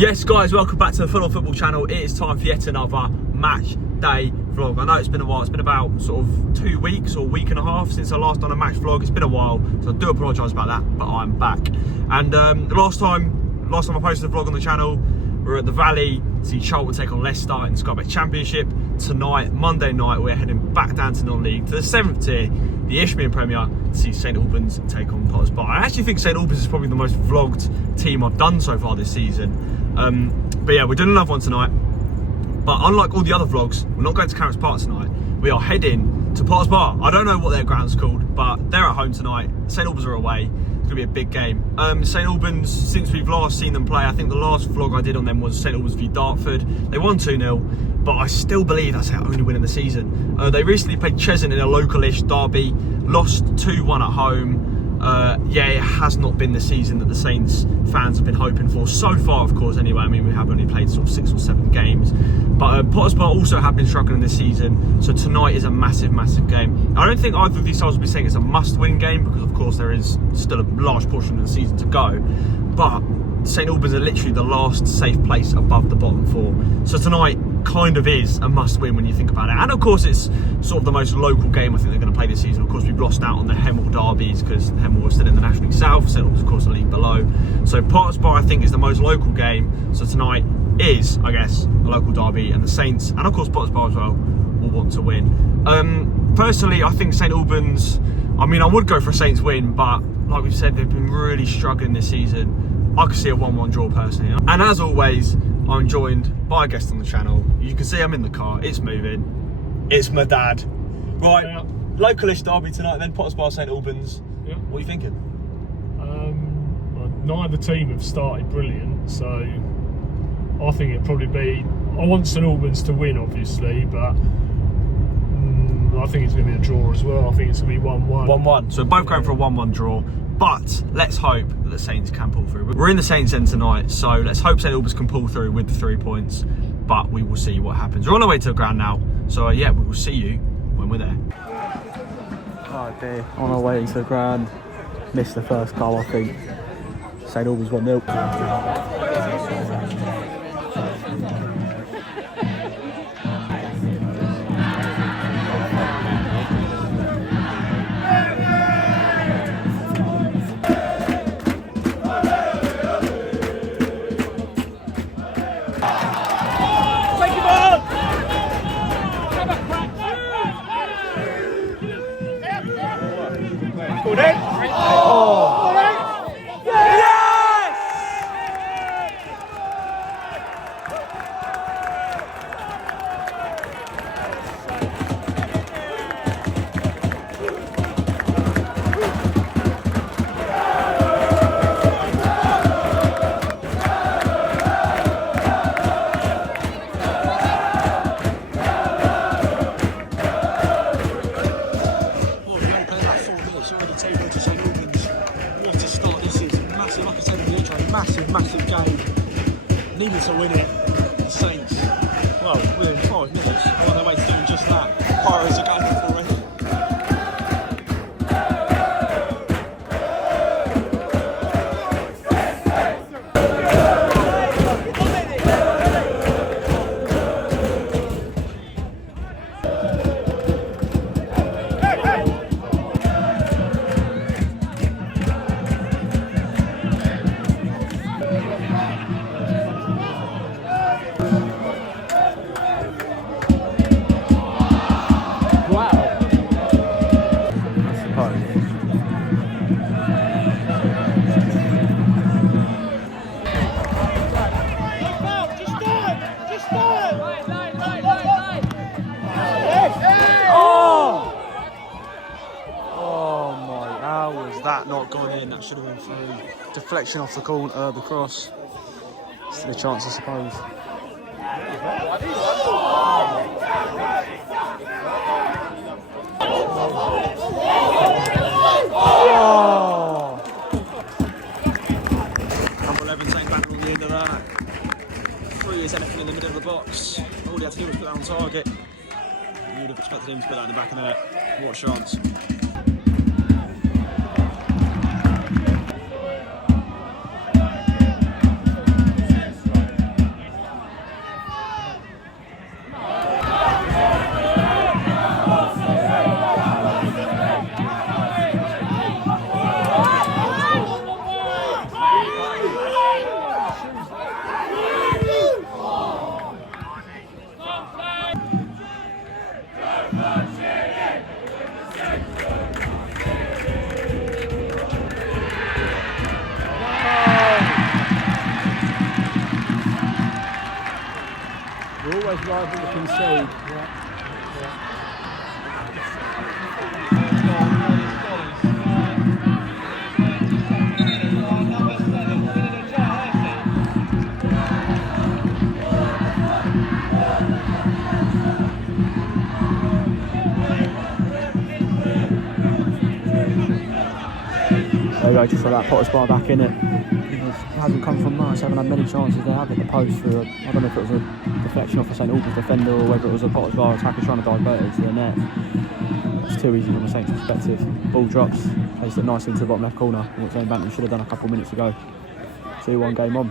Yes guys, welcome back to the Full On Football channel. It is time for yet another match day vlog. I know it's been a while, it's been about sort of 2 weeks or a week and a half since I last done a match vlog. It's been a while, so I do apologise about that, but I'm back. And the last time I posted a vlog on the channel, we were at the Valley to see Charlton take on Leicester in the Sky Bet Championship. Tonight, Monday night, we're heading back down to non-league, to the 7th tier, the Isthmian Premier, to see St Albans take on Potters Bar. I actually think St Albans is probably the most vlogged team I've done so far this season. But yeah, we're doing another one tonight. But unlike all the other vlogs, we're not going to Carrots Park tonight. We are heading to Potters Bar. I don't know what their ground's called, but they're at home tonight. St Albans are away. It's going to be a big game. St Albans, since we've last seen them play, I think the last vlog I did on them was St Albans v Dartford. They won 2-0, but I still believe that's their only win in the season. They recently played Cheshunt in a local-ish derby, lost 2-1 at home. Yeah, it has not been the season that the Saints fans have been hoping for so far, of course, anyway. I mean, we have only played sort of 6 or 7 games. But Potters Bar also have been struggling this season, so tonight is a massive, massive game. I don't think either of these sides will be saying it's a must-win game, because, of course, there is still a large portion of the season to go. But St Albans are literally the last safe place above the bottom 4. So tonight kind of is a must-win when you think about it. And, of course, it's sort of the most local game I think they're going to play this season. Of course, we've lost out on the Hemel derbies because Hemel was still in the National League South. St Albans, of course, a league below. So Potters Bar, I think, is the most local game. So tonight is, I guess, a local derby, and the Saints, and of course Potters Bar as well, will want to win. Personally, I think St Albans, I mean, I would go for a Saints win, but like we've said, they've been really struggling this season. I could see a 1-1 draw personally. And as always, I'm joined by a guest on the channel. You can see I'm in the car, it's moving. It's my dad. Right, yeah. Local-ish derby tonight then, Potters Bar, St Albans. Yeah. What are you thinking? Well, neither team have started brilliant, so I think it'd probably be, I want St Albans to win obviously, but I think it's going to be a draw as well. I think it's going to be 1-1. 1-1, so both going for a 1-1 draw. But let's hope that the Saints can pull through. We're in the Saints end tonight, so let's hope St Albans can pull through with the 3 points. But we will see what happens. We're on our way to the ground now, so yeah, we will see you when we're there. Oh dear, on our way to the ground. Missed the first goal, I think. St Albans 1-0. Massive game. Needed to win it. The Saints, well, within 5 minutes, are on their way to doing just that. Pirates are going for it. That not gone in, that should have been through. Deflection off the corner, the cross. Still a chance, I suppose. Oh! Number 11 St Banner on the end of that. 3 is anything in the middle of the box. All he had to do was put that on target. You would have expected him to put that in the back of the net. What a chance. always liable to concede. There we go, just got that Potter's bar back in it. It hasn't come from us, haven't had many chances. They have hit the post through, I don't know if it was a deflection off a St Albans defender or whether it was a Potter's bar attacker trying to divert it to the net. It's too easy from a Saints perspective. Ball drops, placed it nicely into the bottom left corner, which Banton should have done a couple of minutes ago. 2-1 game on.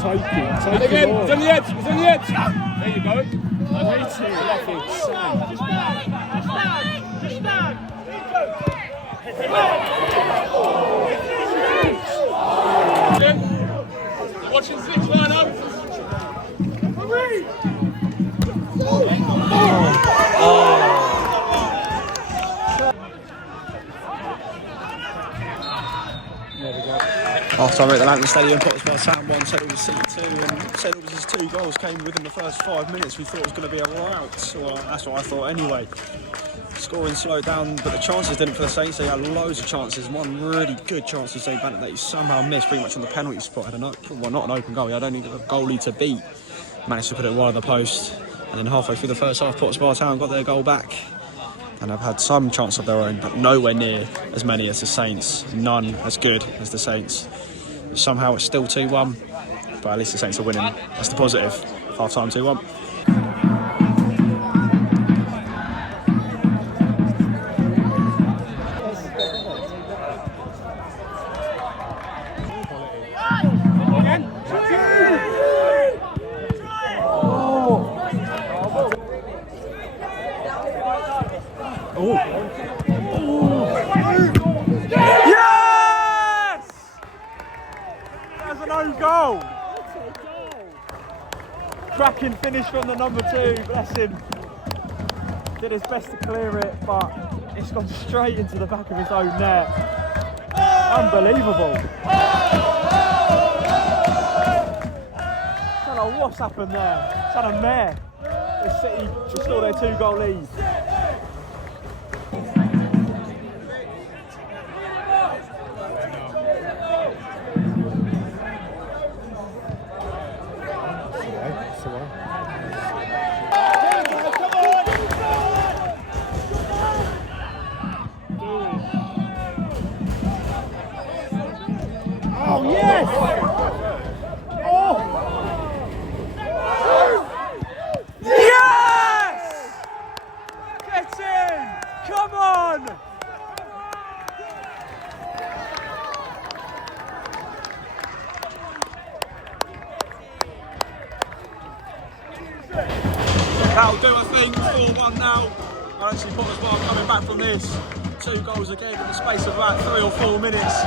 Take it on. It's on the edge, it's on the edge. There you go. Watching six line up. Half time at the Albans Stadium, Pottersbar Town 1, St Albans City 2, and St Albans' 2 goals came within the first 5 minutes. We thought it was going to be a rout, well, that's what I thought anyway. Scoring slowed down, but the chances didn't for the Saints. They had loads of chances. One really good chance to save Banton that he somehow missed pretty much on the penalty spot. I don't know, well, not an open goal, he had only a goalie to beat. Managed to put it wide of the post, and then halfway through the first half, Pottersbar Town got their goal back. And have had some chance of their own, but nowhere near as many as the Saints. None as good as the Saints. Somehow it's still 2-1, but at least the Saints are winning. That's the positive. Half time 2-1. Goal! Cracking finish from the number 2, bless him. Did his best to clear it, but it's gone straight into the back of his own net. Unbelievable. I don't know what's happened there. It's had a mare. The City restore their 2-goal lead. Oh, yes! Oh! Yes! Get in! Come on! That'll do, I think. 4-1 now. I don't see Pottersbar coming back from this. 2 goals again in the space of about 3 or 4 minutes.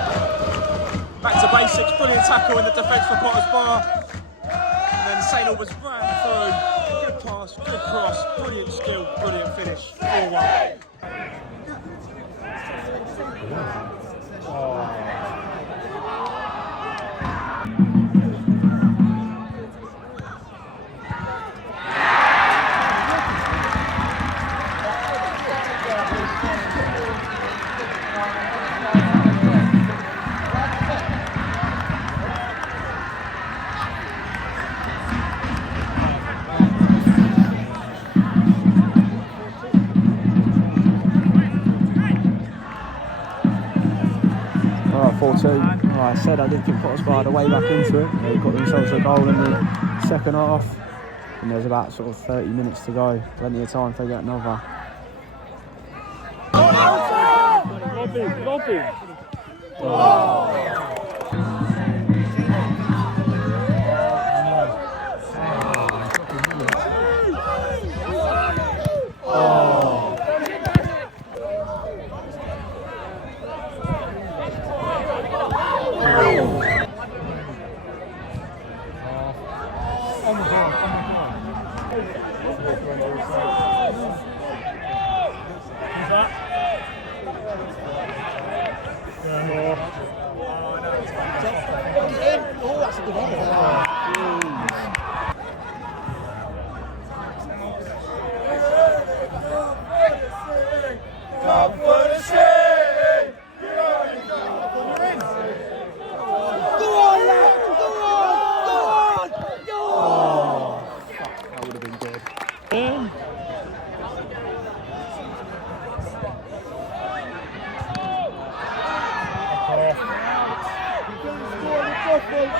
Back to basics, brilliant tackle in the defence for Pottersbar. And then St Albans ran through. Good pass, good cross, brilliant skill, brilliant finish. 4-1. I said I didn't think Pottersbar had a way back into it. They got themselves a goal in the second half, and there's about sort of 30 minutes to go. Plenty of time if they get another. Lobby. That's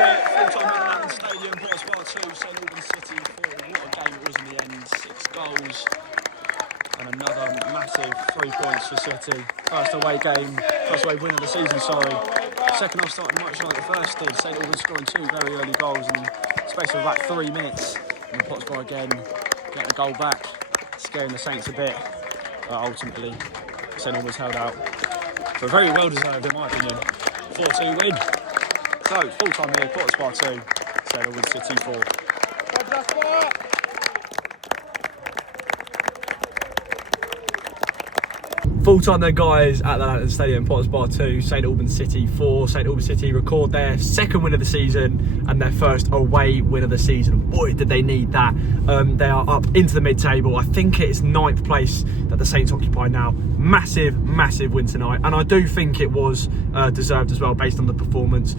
it, full-time in Albans Stadium, Potters Bar 2, St Albans City 4. What a game it was in the end, 6 goals and another massive 3 points for City. First away win of the season, sorry. Second half started much like the first did, St Albans scoring 2 very early goals in the space of about 3 minutes. And Potters Bar again getting a goal back, scaring the Saints a bit, but ultimately St Albans held out for a very well deserved, in my opinion, 4-2 win. So, full time here, Potters Bar 2, St Albans City 4. Full time then, guys, at the Albans Stadium, Potters Bar 2, St Albans City 4. St Albans City record their second win of the season and their first away win of the season. Boy, did they need that. They are up into the mid-table. I think it's 9th place that the Saints occupy now. Massive win tonight, and I do think it was deserved as well, based on the performance.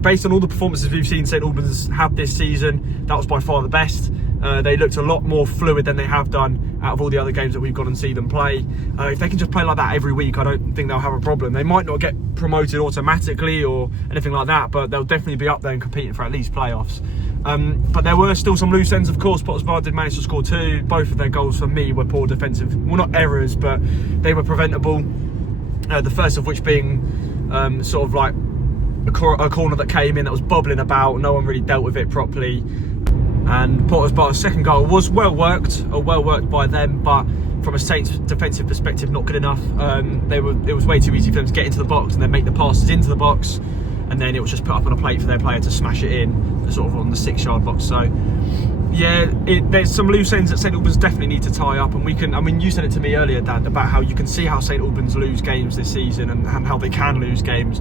Based on all the performances we've seen St Albans have this season, that was by far the best. They looked a lot more fluid than they have done out of all the other games that we've gone and see them play. If they can just play like that every week, I don't think they'll have a problem. They might not get promoted automatically or anything like that, but they'll definitely be up there and competing for at least playoffs. But there were still some loose ends, of course. Potters Bar did manage to score 2. Both of their goals for me were poor defensive, well, not errors, but they were preventable. The first of which being sort of like a corner that came in that was bobbling about. No one really dealt with it properly. And Potters Bar's second goal was well worked by them, but from a Saints defensive perspective, not good enough. It was way too easy for them to get into the box and then make the passes into the box, and then it was just put up on a plate for their player to smash it in, sort of on the 6-yard box. So yeah, there's some loose ends that St Albans definitely need to tie up, and we can. I mean, you said it to me earlier, Dan, about how you can see how St Albans lose games this season and how they can lose games,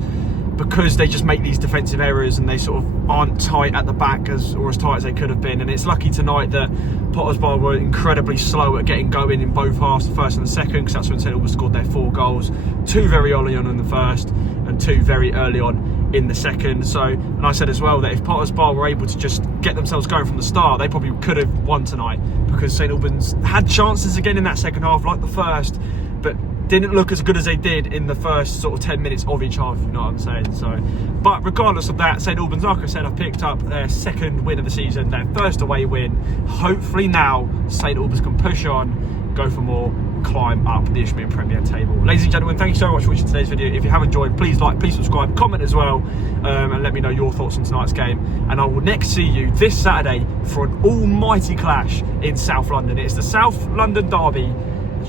because they just make these defensive errors and they sort of aren't tight at the back as tight as they could have been. And it's lucky tonight that Potters Bar were incredibly slow at getting going in both halves, the first and the second, because that's when St Albans scored their 4 goals. 2 very early on in the first and 2 very early on in the second. So, and I said as well that if Potters Bar were able to just get themselves going from the start, they probably could have won tonight, because St Albans had chances again in that second half like the first, but didn't look as good as they did in the first sort of 10 minutes of each half, you know what I'm saying. So, but regardless of that, St Albans, like I said, have picked up their second win of the season, their first away win. Hopefully now St Albans can push on, go for more, climb up the Ishmael Premier table. Ladies and gentlemen, thank you so much for watching today's video. If you have enjoyed, please like, please subscribe, comment as well, and let me know your thoughts on tonight's game. And I will next see you this Saturday for an almighty clash in South London. It's the South London derby.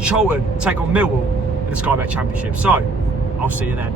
Charlton take on Millwall in the Sky Bet Championship. So, I'll see you then.